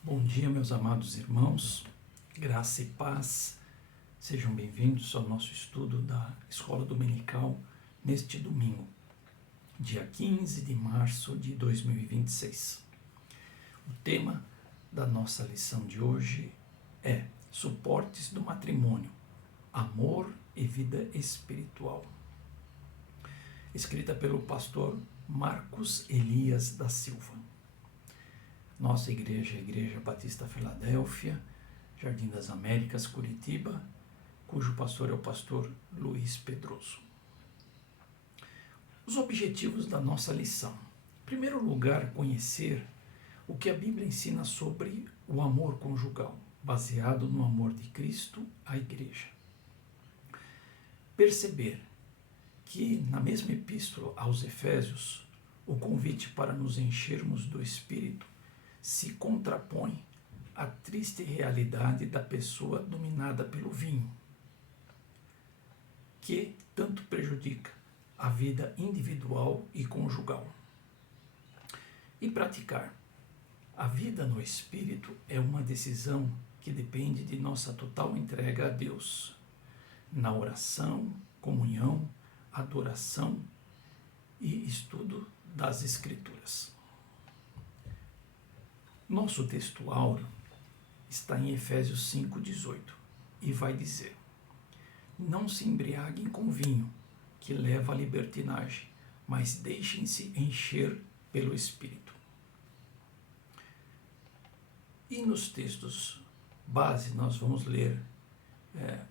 Bom dia, meus amados irmãos, graça e paz, sejam bem-vindos ao nosso estudo da Escola Dominical neste domingo, dia 15 de março de 2026. O tema da nossa lição de hoje é Suportes do Matrimônio, Amor e Vida Espiritual, escrita pelo pastor Marcos Elias da Silva. Nossa igreja é a Igreja Batista Filadélfia, Jardim das Américas, Curitiba, cujo pastor é o pastor Luiz Pedroso. Os objetivos da nossa lição. Em primeiro lugar, conhecer o que a Bíblia ensina sobre o amor conjugal, baseado no amor de Cristo à igreja. Perceber que, na mesma epístola aos Efésios, o convite para nos enchermos do Espírito se contrapõe à triste realidade da pessoa dominada pelo vinho, que tanto prejudica a vida individual e conjugal. E praticar. A vida no Espírito é uma decisão que depende de nossa total entrega a Deus, na oração, comunhão, adoração e estudo das Escrituras. Nosso texto áureo está em Efésios 5,18 e vai dizer: Não se embriaguem com vinho, que leva à libertinagem, mas deixem-se encher pelo Espírito. E nos textos base nós vamos ler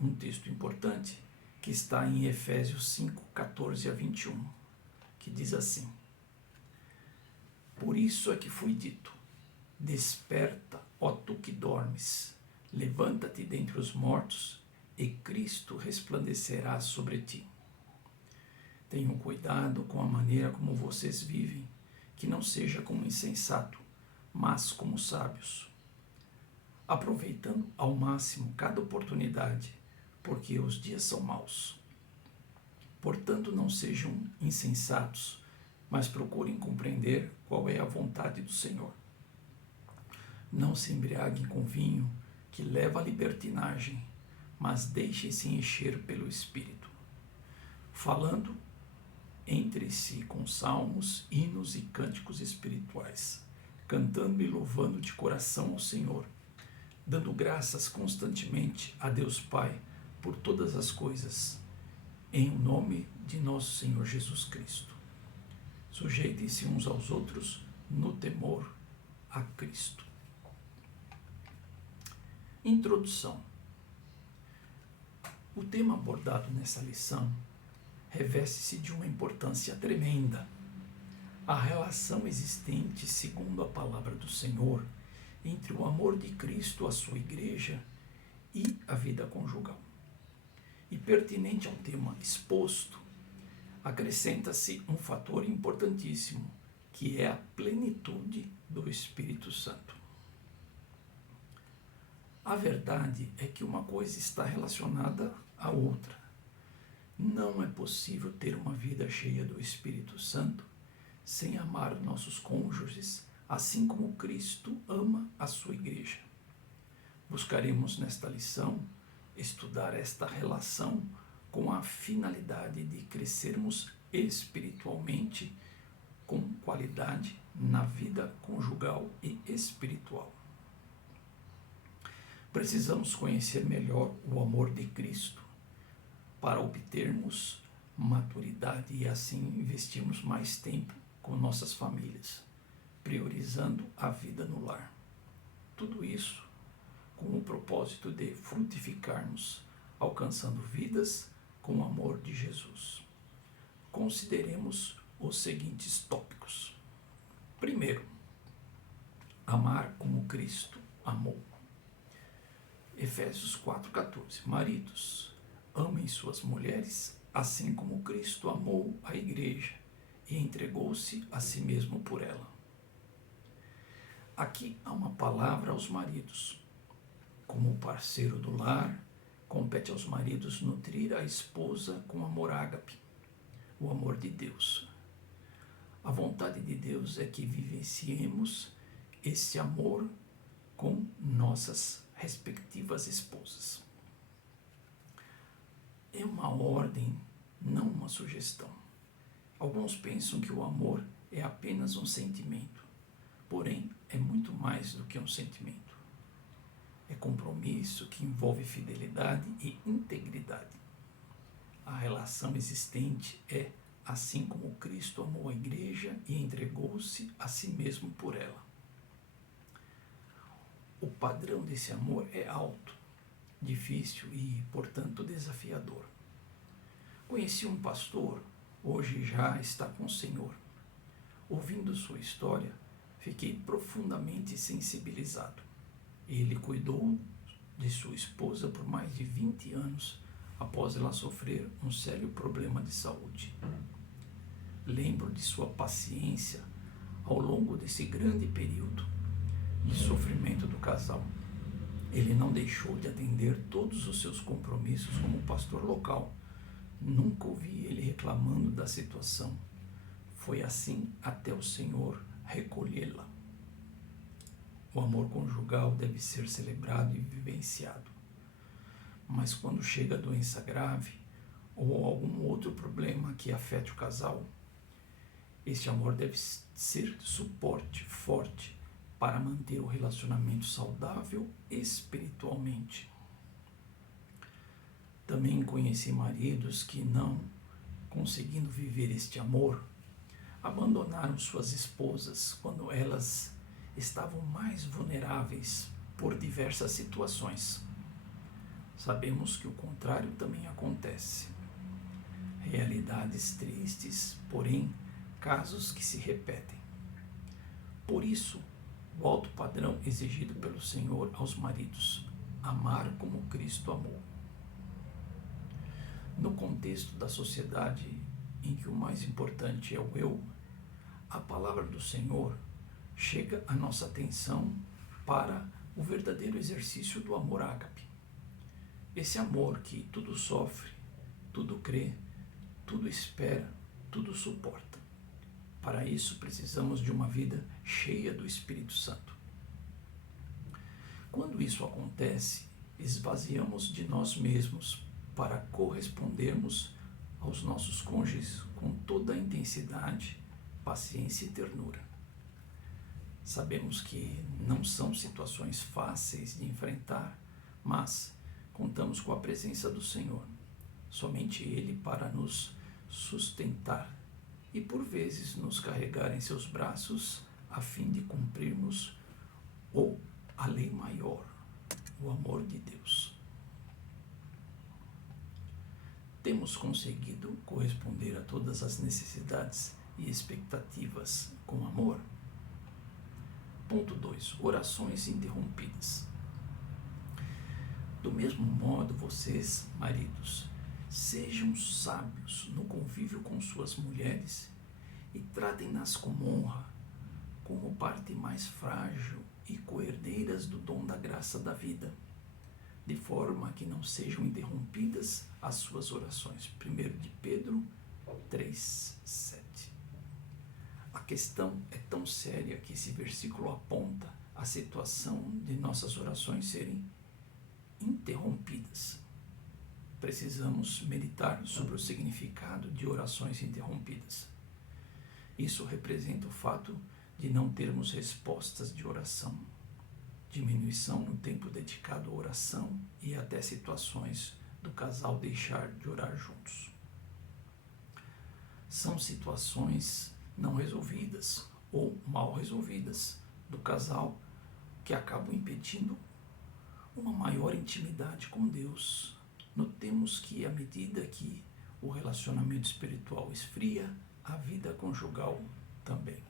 um texto importante que está em Efésios 5:14-21, que diz assim: Por isso é que foi dito: Desperta, ó tu que dormes, levanta-te dentre os mortos, e Cristo resplandecerá sobre ti. Tenham cuidado com a maneira como vocês vivem, que não seja como insensato, mas como sábios, aproveitando ao máximo cada oportunidade, porque os dias são maus. Portanto, não sejam insensatos, mas procurem compreender qual é a vontade do Senhor. Não se embriaguem com vinho, que leva à libertinagem, mas deixem-se encher pelo Espírito, falando entre si com salmos, hinos e cânticos espirituais, cantando e louvando de coração ao Senhor, dando graças constantemente a Deus Pai por todas as coisas, em nome de nosso Senhor Jesus Cristo. Sujeitem-se uns aos outros no temor a Cristo. Introdução. O tema abordado nessa lição reveste-se de uma importância tremenda. A relação existente, segundo a palavra do Senhor, entre o amor de Cristo à sua igreja e a vida conjugal. E pertinente ao tema exposto, acrescenta-se um fator importantíssimo, que é a plenitude do Espírito Santo. A verdade é que uma coisa está relacionada à outra. Não é possível ter uma vida cheia do Espírito Santo sem amar nossos cônjuges, assim como Cristo ama a sua igreja. Buscaremos nesta lição estudar esta relação com a finalidade de crescermos espiritualmente com qualidade na vida conjugal e espiritual. Precisamos conhecer melhor o amor de Cristo para obtermos maturidade e assim investirmos mais tempo com nossas famílias, priorizando a vida no lar. Tudo isso com o propósito de frutificarmos, alcançando vidas com o amor de Jesus. Consideremos os seguintes tópicos. Primeiro, amar como Cristo amou. Efésios 4,14. Maridos, amem suas mulheres, assim como Cristo amou a igreja e entregou-se a si mesmo por ela. Aqui há uma palavra aos maridos. Como parceiro do lar, compete aos maridos nutrir a esposa com amor ágape, o amor de Deus. A vontade de Deus é que vivenciemos esse amor com nossas respectivas esposas. É uma ordem, não uma sugestão. Alguns pensam que o amor é apenas um sentimento, porém é muito mais do que um sentimento. É compromisso que envolve fidelidade e integridade. A relação existente é assim como Cristo amou a igreja e entregou-se a si mesmo por ela. O padrão desse amor é alto, difícil e, portanto, desafiador. Conheci um pastor, hoje já está com o Senhor. Ouvindo sua história, fiquei profundamente sensibilizado. Ele cuidou de sua esposa por mais de 20 anos, após ela sofrer um sério problema de saúde. Lembro de sua paciência ao longo desse grande período de sofrimento do casal. Ele não deixou de atender todos os seus compromissos como pastor local. Nunca ouvi ele reclamando da situação. Foi assim até o Senhor recolhê-la. O amor conjugal deve ser celebrado e vivenciado. Mas quando chega a doença grave ou algum outro problema que afete o casal, este amor deve ser suporte forte para manter o relacionamento saudável espiritualmente. Também conheci maridos que, não conseguindo viver este amor, abandonaram suas esposas quando elas estavam mais vulneráveis por diversas situações. Sabemos que o contrário também acontece. Realidades tristes, porém, casos que se repetem. Por isso, o alto padrão exigido pelo Senhor aos maridos: amar como Cristo amou. No contexto da sociedade em que o mais importante é o eu, a palavra do Senhor chega a nossa atenção para o verdadeiro exercício do amor ágape. Esse amor que tudo sofre, tudo crê, tudo espera, tudo suporta. Para isso precisamos de uma vida cheia do Espírito Santo. Quando isso acontece, esvaziamos de nós mesmos para correspondermos aos nossos cônjuges com toda a intensidade, paciência e ternura. Sabemos que não são situações fáceis de enfrentar, mas contamos com a presença do Senhor, somente Ele para nos sustentar e por vezes nos carregar em seus braços a fim de cumprirmos a lei maior, o amor de Deus. Temos conseguido corresponder a todas as necessidades e expectativas com amor? Ponto 2. Orações interrompidas. Do mesmo modo, vocês, maridos, sejam sábios no convívio com suas mulheres e tratem-nas com honra, como parte mais frágil e coerdeiras do dom da graça da vida, de forma que não sejam interrompidas as suas orações. 1 de Pedro 3:7. A questão é tão séria que esse versículo aponta a situação de nossas orações serem interrompidas. Precisamos meditar sobre o significado de orações interrompidas. Isso representa o fato de não termos respostas de oração, diminuição no tempo dedicado à oração e até situações do casal deixar de orar juntos. São situações não resolvidas ou mal resolvidas do casal que acabam impedindo uma maior intimidade com Deus. Notemos que, à medida que o relacionamento espiritual esfria, a vida conjugal também.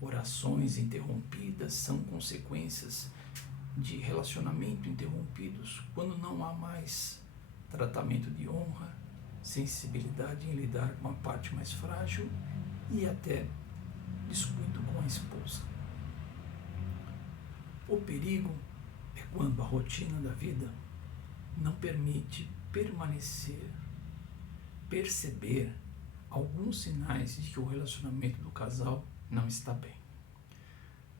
Orações interrompidas são consequências de relacionamento interrompidos quando não há mais tratamento de honra, sensibilidade em lidar com a parte mais frágil e até descuido com a esposa. O perigo é quando a rotina da vida não permite perceber alguns sinais de que o relacionamento do casal não está bem.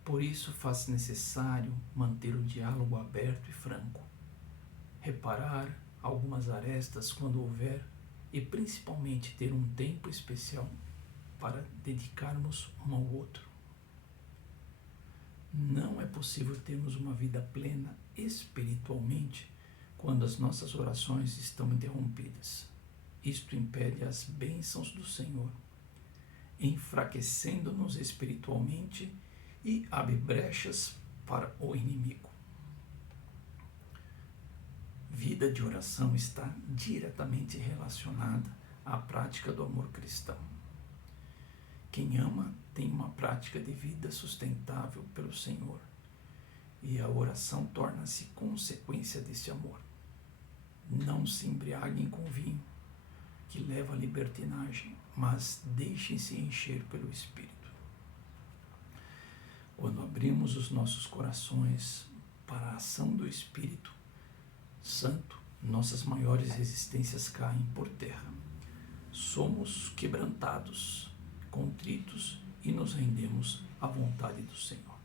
Por isso faz necessário manter o diálogo aberto e franco, reparar algumas arestas quando houver e principalmente ter um tempo especial para dedicarmos um ao outro. Não é possível termos uma vida plena espiritualmente quando as nossas orações estão interrompidas. Isto impede as bênçãos do Senhor, enfraquecendo-nos espiritualmente e abre brechas para o inimigo. Vida de oração está diretamente relacionada à prática do amor cristão. Quem ama tem uma prática de vida sustentável pelo Senhor, e a oração torna-se consequência desse amor. Não se embriaguem com vinho, que leva à libertinagem, mas deixem-se encher pelo Espírito. Quando abrimos os nossos corações para a ação do Espírito Santo, nossas maiores resistências caem por terra. Somos quebrantados, contritos e nos rendemos à vontade do Senhor.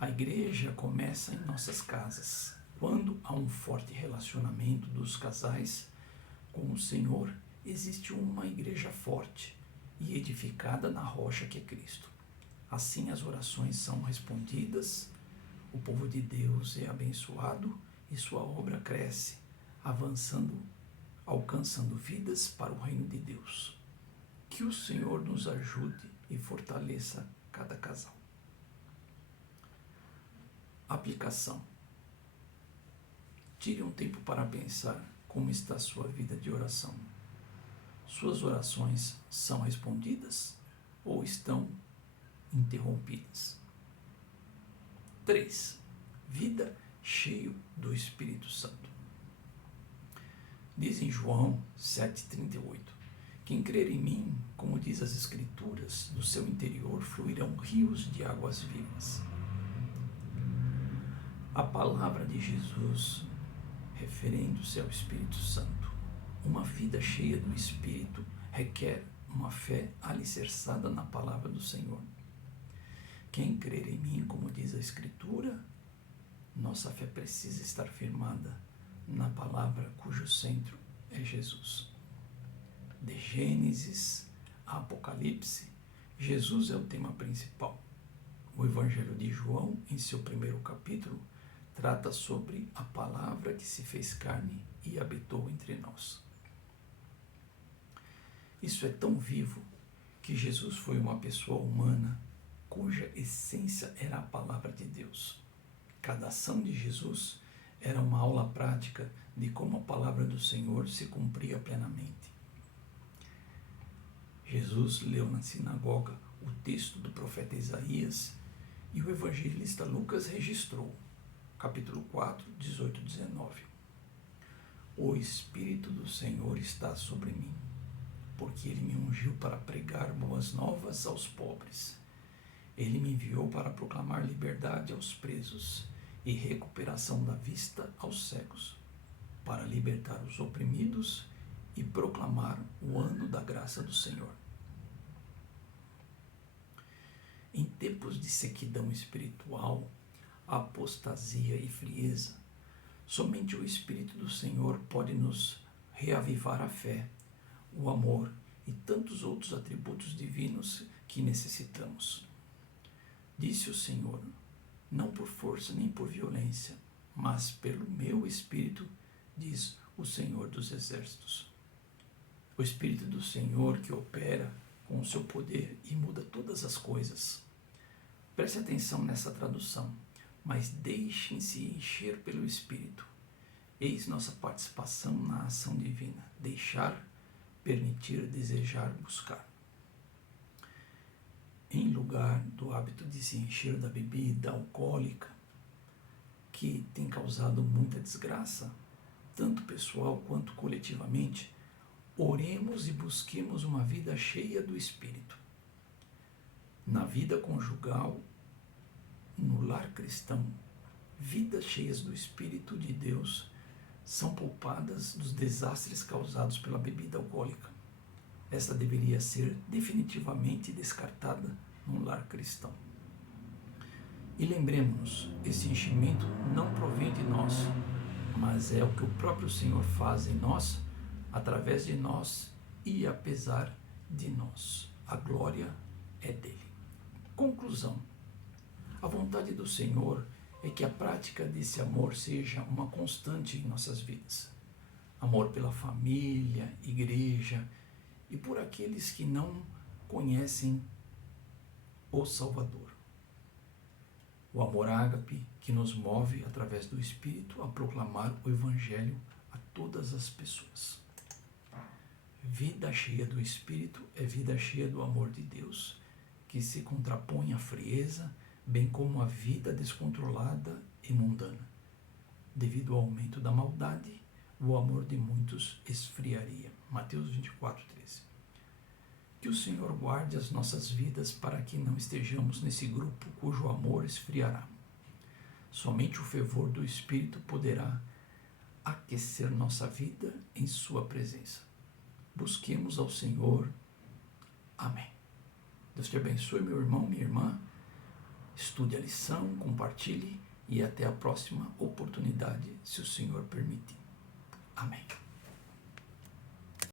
A igreja começa em nossas casas. Quando há um forte relacionamento dos casais com o Senhor, existe uma igreja forte e edificada na rocha que é Cristo. Assim as orações são respondidas, o povo de Deus é abençoado e sua obra cresce, avançando, alcançando vidas para o reino de Deus. Que o Senhor nos ajude e fortaleça cada casal. Aplicação. Tire um tempo para pensar como está a sua vida de oração. Suas orações são respondidas ou estão interrompidas? 3. Vida cheio do Espírito Santo. Diz em João 7,38: quem crer em mim, como diz as Escrituras, do seu interior fluirão rios de águas vivas. A palavra de Jesus, referendo-se ao Espírito Santo. Uma vida cheia do Espírito requer uma fé alicerçada na palavra do Senhor. Quem crer em mim, como diz a Escritura, nossa fé precisa estar firmada na palavra cujo centro é Jesus. De Gênesis a Apocalipse, Jesus é o tema principal. O Evangelho de João, em seu primeiro capítulo, trata sobre a palavra que se fez carne e habitou entre nós. Isso é tão vivo que Jesus foi uma pessoa humana cuja essência era a palavra de Deus. Cada ação de Jesus era uma aula prática de como a palavra do Senhor se cumpria plenamente. Jesus leu na sinagoga o texto do profeta Isaías e o evangelista Lucas registrou, capítulo 4, 18 e 19. O Espírito do Senhor está sobre mim, porque Ele me ungiu para pregar boas novas aos pobres. Ele me enviou para proclamar liberdade aos presos e recuperação da vista aos cegos, para libertar os oprimidos e proclamar o ano da graça do Senhor. Em tempos de sequidão espiritual, apostasia e frieza, somente o Espírito do Senhor pode nos reavivar a fé, o amor e tantos outros atributos divinos que necessitamos. Disse o Senhor: não por força nem por violência, mas pelo meu Espírito, diz o Senhor dos Exércitos. O Espírito do Senhor que opera com o seu poder e muda todas as coisas. Preste atenção nessa tradução, mas deixem-se encher pelo Espírito. Eis nossa participação na ação divina: deixar, permitir, desejar, buscar. Em lugar do hábito de se encher da bebida alcoólica, que tem causado muita desgraça, tanto pessoal quanto coletivamente, oremos e busquemos uma vida cheia do Espírito. Na vida conjugal, no lar cristão, vidas cheias do Espírito de Deus são poupadas dos desastres causados pela bebida alcoólica. Esta deveria ser definitivamente descartada num lar cristão. E lembremos-nos, esse enchimento não provém de nós, mas é o que o próprio Senhor faz em nós, através de nós e apesar de nós. A glória é dele. Conclusão. A vontade do Senhor é que a prática desse amor seja uma constante em nossas vidas. Amor pela família, igreja e por aqueles que não conhecem o Salvador. O amor ágape que nos move através do Espírito a proclamar o Evangelho a todas as pessoas. Vida cheia do Espírito é vida cheia do amor de Deus, que se contrapõe à frieza, bem como à vida descontrolada e mundana. Devido ao aumento da maldade, o amor de muitos esfriaria. Mateus 24:13. Que o Senhor guarde as nossas vidas para que não estejamos nesse grupo cujo amor esfriará. Somente o fervor do Espírito poderá aquecer nossa vida em sua presença. Busquemos ao Senhor. Amém. Deus te abençoe, meu irmão, minha irmã. Estude a lição, compartilhe e até a próxima oportunidade, se o Senhor permitir. Amém.